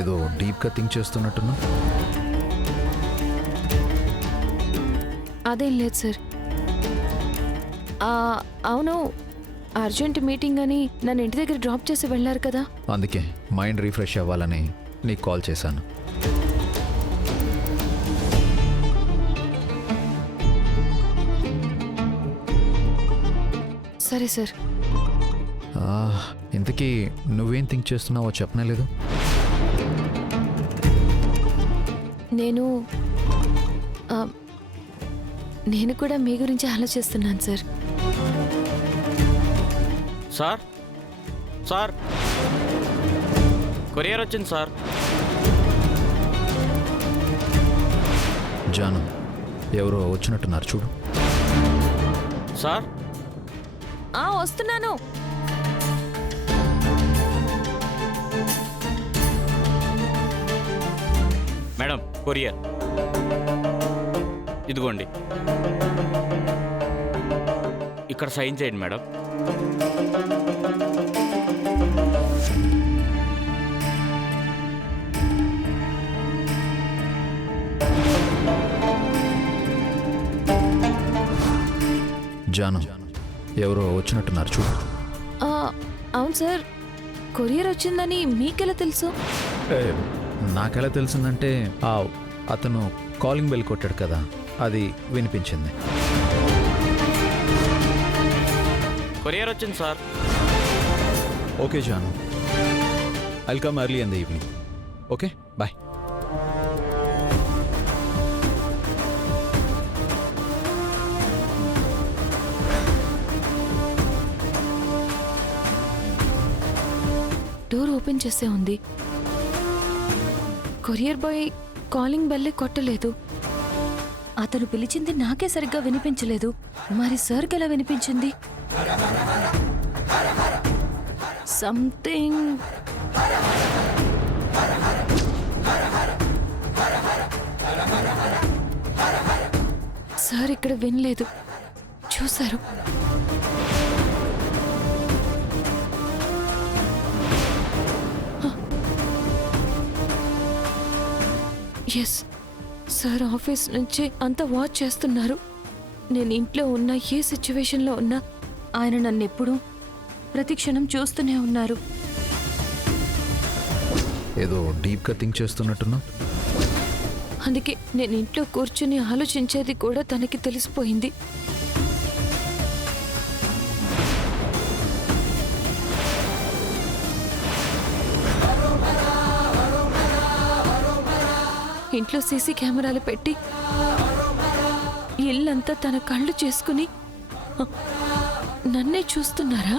ఏదో డీప్గా థింక్ చేస్తున్నట్టున్నా. అదేం లేదు సార్. అవును, అర్జెంట్ మీటింగ్ అని నన్ను ఇంటి దగ్గర డ్రాప్ చేసి వెళ్ళారు కదా. అందుకే మైండ్ రీఫ్రెష్ అవ్వాలని నీకు కాల్ చేశాను. సరే సార్. ఇంతకీ నువ్వేం థింక్ చేస్తున్నావో చెప్పనేలేదు. నేను కూడా మీ గురించి ఆలోచిస్తున్నాను సార్. సార్ సార్ కొరియర్ వచ్చింది సార్. జాను, ఎవరో వచ్చినట్టున్నారు చూడు. సార్ వస్తున్నాను. మేడం కొరియర్ ఇదిగోండి, ఇక్కడ సైన్ చేయండి మేడం. జాను, ఎవరో వచ్చినట్టున్నారు చూడు. అవును సార్, కొరియర్ వచ్చిందని మీకెలా తెలుసు? నాకెలా తెలిసిందంటే అతను కాలింగ్ బెల్ కొట్టాడు కదా, అది వినిపించింది. కొరియర్ వచ్చింది sir. Okay Janu, I'll come early in the evening. Okay, bye. Door open చేసే ఉంది. కొరియర్ బాయ్ కాలింగ్ బెల్లే కొట్టలేదు. అతను పిలిచింది నాకే సరిగ్గా వినిపించలేదు. మరి సార్కి ఎలా వినిపించింది? సంథింగ్. సార్ ఇక్కడ వినలేదు, చూశారు. ఎస్, సార్ ఆఫీస్ నుంచి అంతా వాచ్ చేస్తున్నారు. నేను ఇంట్లో ఉన్న ఏ సిచ్యువేషన్లో ఉన్నా ఆయన నన్ను ఎప్పుడూ ప్రతి క్షణం చూస్తూనే ఉన్నారు. ఏదో డీప్గా థింక్ చేస్తున్నట్టున్నా. అందుకే నేను ఇంట్లో కూర్చుని ఆలోచించేది కూడా తనకి తెలిసిపోయింది. ఇంట్లో సీసీ కెమెరాలు పెట్టి ఇల్లంతా తన కళ్ళు చేసుకుని నన్నే చూస్తున్నారా?